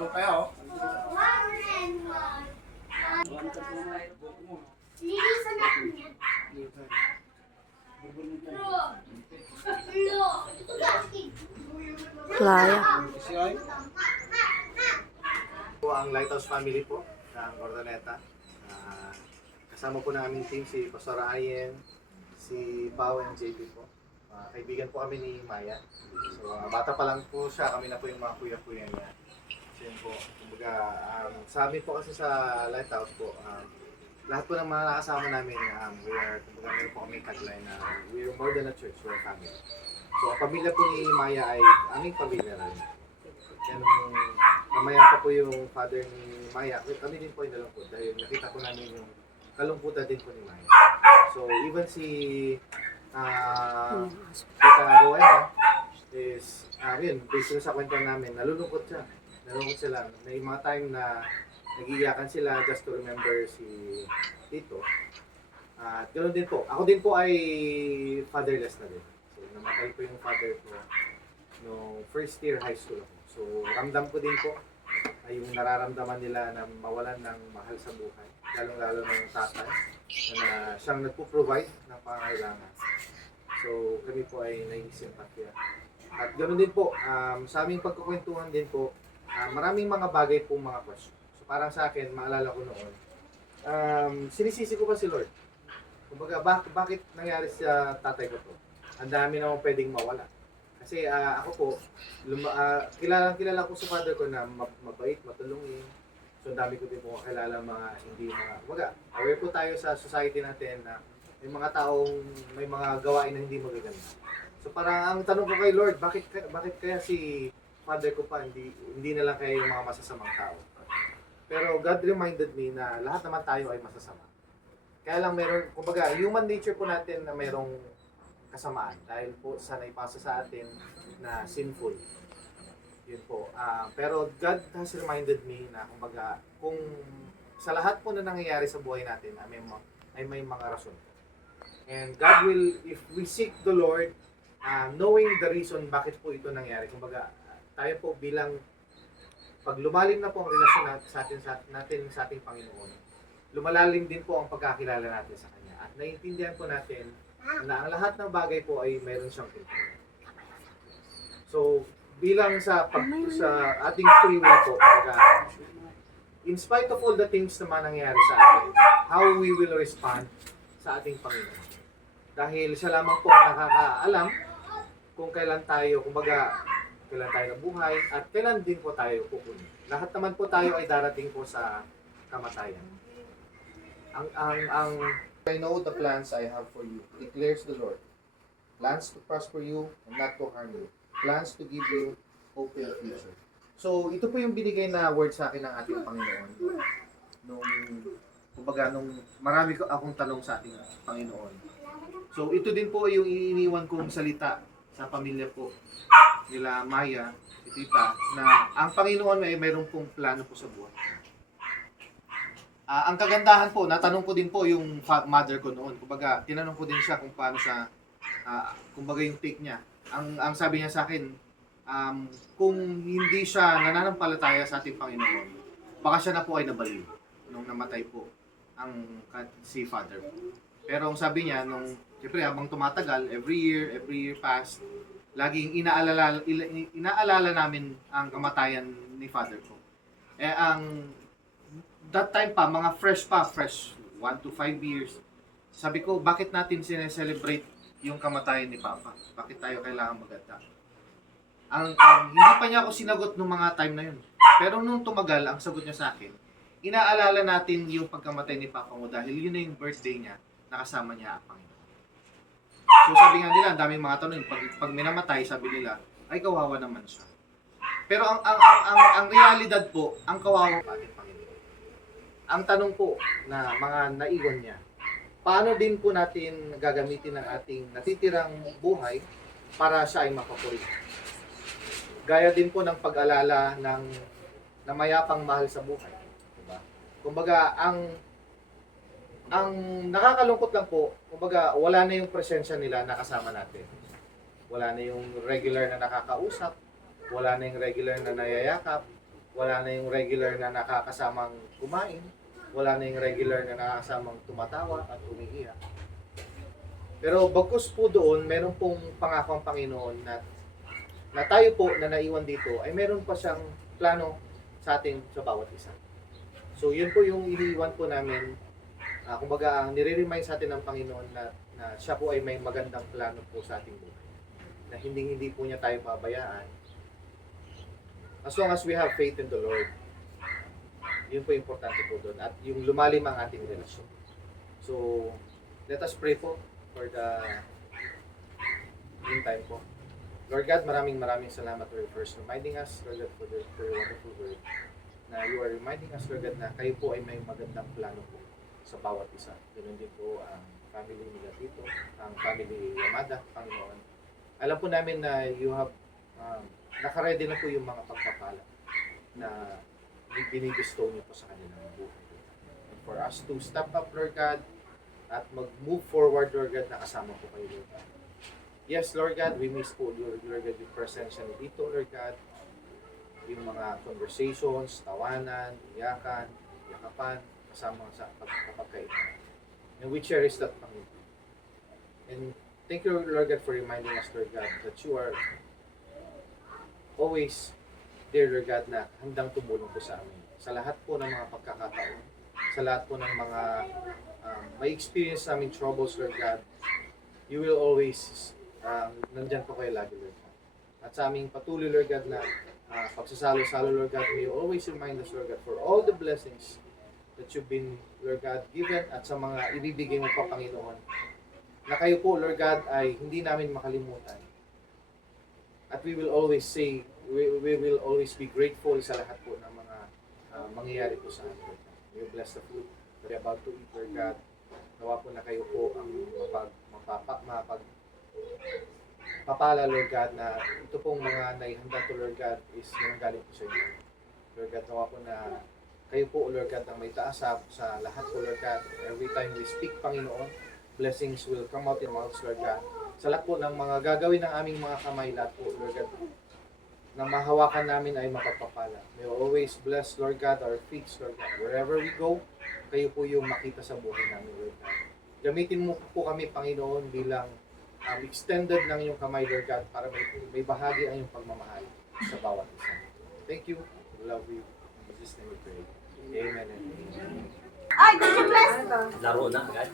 Ano kaya oh? Linisan natin yan. Playa. Si Ay? Po ang Lighthouse family po ng Ordoneta. Kasama po namin team si Pastor Ayen, si Pao and JP po. Kaibigan po kami ni Maya. So bata pa lang po siya, kami na po yung mga kuya-kuya niya. So yun po, kumbaga sa amin po kasi sa Lighthouse po, lahat po ng mga nakasama namin, we are, kumbaga meron po kami tagline na we are more than a church, we are family. So ang pamilya po ni Maya ay aming pamilya rin. Kaya nung mamaya pa po yung father ni Maya, kami din po yung nalungkot dahil nakita po namin yung kalungkutan din po ni Maya. So even si Tita Rowena is, yun, based sa kwento namin, nalulungkot siya. Nalulungkot sila. May mga time na nag-iiyakan sila just to remember si Tito. At ganoon din po. Ako din po ay fatherless na din. So namatay po yung father ko no first year high school ako. So ramdam ko din po ay yung nararamdaman nila na mawalan ng mahal sa buhay. Lalong-lalo ng tatay na siyang nagpo-provide ng pangangailangan. So kami po ay nai-simpatya. At ganoon din po, sa aming pagkukwentuhan din po, maraming mga bagay pong mga question. So parang sa akin, maalala ko noon, sinisisi ko pa si Lord. Kumbaga, bakit nangyari sa tatay ko to? Ang dami naman pwedeng mawala. Kasi ako po, kilala ko sa father ko na mabait, matulungin. So, ang dami ko din po kakilala mga hindi mga, kumbaga, aware po tayo sa society natin na may mga taong may mga gawain na hindi magaganda. So, parang ang tanong ko kay Lord, bakit kaya si father ko pa, hindi na lang kaya yung mga masasamang tao? Pero God reminded me na lahat naman tayo ay masasama. Kaya lang meron, kumbaga, human nature po natin na merong kasamaan dahil po sa naipasa sa atin na sinful. Yun po. Pero God has reminded me na kumbaga, kung sa lahat po na nangyayari sa buhay natin ay may mga rason. And God will, if we seek the Lord, knowing the reason bakit po ito nangyari, kumbaga, tayo po bilang pag lumalim na po ang relasyon natin sa ating Panginoon, lumalalim din po ang pagkakilala natin sa Kanya. At naiintindihan po natin na ang lahat ng bagay po ay mayroon siyang control. So, bilang sa ating free will po, in spite of all the things na nangyayari sa atin, how we will respond sa ating Panginoon. Dahil siya lamang po ang nakakaalam kung kailan tayo, kumbaga, kailan tayo nabuhay, at kailan din po tayo kukunin. Lahat naman po tayo ay darating po sa kamatayan. I know the plans I have for you, declares the Lord. Plans to prosper you and not to harm you. Plans to give you hope in the future. So, ito po yung binigay na word sa akin ng ating Panginoon. Nung marami akong tanong sa ating Panginoon. So, ito din po yung iniiwan kong salita sa pamilya po nila Maya, si Tita, na ang Panginoon ay mayroon pong plano po sa buhay. Ang kagandahan po, natanong ko din po yung mother ko noon. Kumbaga, tinanong ko din siya kung paano siya, kumbaga yung take niya. Ang sabi niya sa akin, kung hindi siya nananampalataya sa ating Panginoon, baka siya na po ay nabaliw nung namatay po si father. Pero ang sabi niya, siyempre habang tumatagal, every year past, laging inaalala namin ang kamatayan ni father ko. That time pa, mga fresh 1 to 5 years. Sabi ko, bakit natin sineselebrate yung kamatayan ni Papa? Bakit tayo kailangan maganda? Hindi pa niya ako sinagot nung mga time na yun. Pero nung tumagal, ang sagot niya sa akin, inaalala natin yung pagkamatay ni Papa mo dahil yun na yung birthday niya, nakasama niya ang Panginoon. So sabi nga nila, ang daming mga tanong, pag minamatay, sabi nila, ay kawawa naman siya. Pero ang realidad po, ang kawawa pa ating Panginoon. Ang tanong po na mga naiwan niya, paano din po natin gagamitin ang ating natitirang buhay para siya ay mapapuri? Gaya din po ng pag-alala ng mayapang mahal sa buhay. Diba? Kumbaga, ang nakakalungkot lang po, kumbaga, wala na yung presensya nila na kasama natin. Wala na yung regular na nakakausap, wala na yung regular na nayayakap, Wala na yung regular na nakakasamang kumain. Wala na yung regular na nakakasamang tumatawa at umiiyak. Pero bagkus po doon, meron pong pangako ang Panginoon na tayo po na naiwan dito ay meron pa siyang plano sa atin sa bawat isa. So yun po yung iniiwan po namin. Kumbaga, ang nire-remind sa atin ng Panginoon na siya po ay may magandang plano po sa ating buhay. Na hindi po niya tayo pabayaan. As long as we have faith in the Lord. Yun po importante po doon. At yung lumalim ang ating relasyon. So, let us pray po for the meantime po. Lord God, maraming salamat for first reminding us, Lord God, for your wonderful word. Na you are reminding us, Lord God, na kayo po ay may magandang plano po sa bawat isa. Ganun din po ang family nila dito, ang family Yamada, Panginoon. Alam po namin na you have, nakaready na po yung mga pagpapala na binibistow niyo po sa kanilang buhay. And for us to step up, Lord God, at mag-move forward, Lord God, na kasama po kayo, Lord God. Yes, Lord God, we miss po, Lord God, yung presensya ni dito, Lord God. Yung mga conversations, tawanan, iyakan, yakapan, kasama sa pagkakainan. And we cherish that, Panginoon. And thank you, Lord God, for reminding us, Lord God, that you are always there, Lord God, na handang tumulong po sa amin. Sa lahat po ng mga pagkakataon, sa lahat po ng mga may experience namin troubles, Lord God, you will always, nandyan po kayo lagi, Lord God. At sa aming patuloy, Lord God, na pagsasalo-salo, Lord God, may you always remind us, Lord God, for all the blessings that you've been, Lord God, given at sa mga ibibigay mo pa, Panginoon, na kayo po, Lord God, ay hindi namin makalimutan. At we will always say, we will always be grateful sa lahat po ng mga mangyayari po sa atin, Lord God. May you bless the food that we're about to eat, Lord God. Nawa po na kayo po ang papala, Lord God, na ito pong mga naihanda to, Lord God, is nanggaling po sa inyo. Lord God, nawa po na kayo po, Lord God, ang may taas sa lahat po, Lord God. Every time we speak, Panginoon, blessings will come out in mouths, Lord God. Sa lahat po ng mga gagawin ng aming mga kamay, lahat po, Lord God, na mahawakan namin ay mapagpapala. May you always bless, Lord God, our feet, Lord God. Wherever we go, kayo po yung makita sa buhay namin, Lord God. Gamitin mo po kami, Panginoon, bilang extended ng iyong kamay, Lord God, para may bahagi ang iyong pagmamahal sa bawat isa. Thank you. We love you. In Jesus' name we pray. Amen and amen. Ay, did you bless? Laro na agad.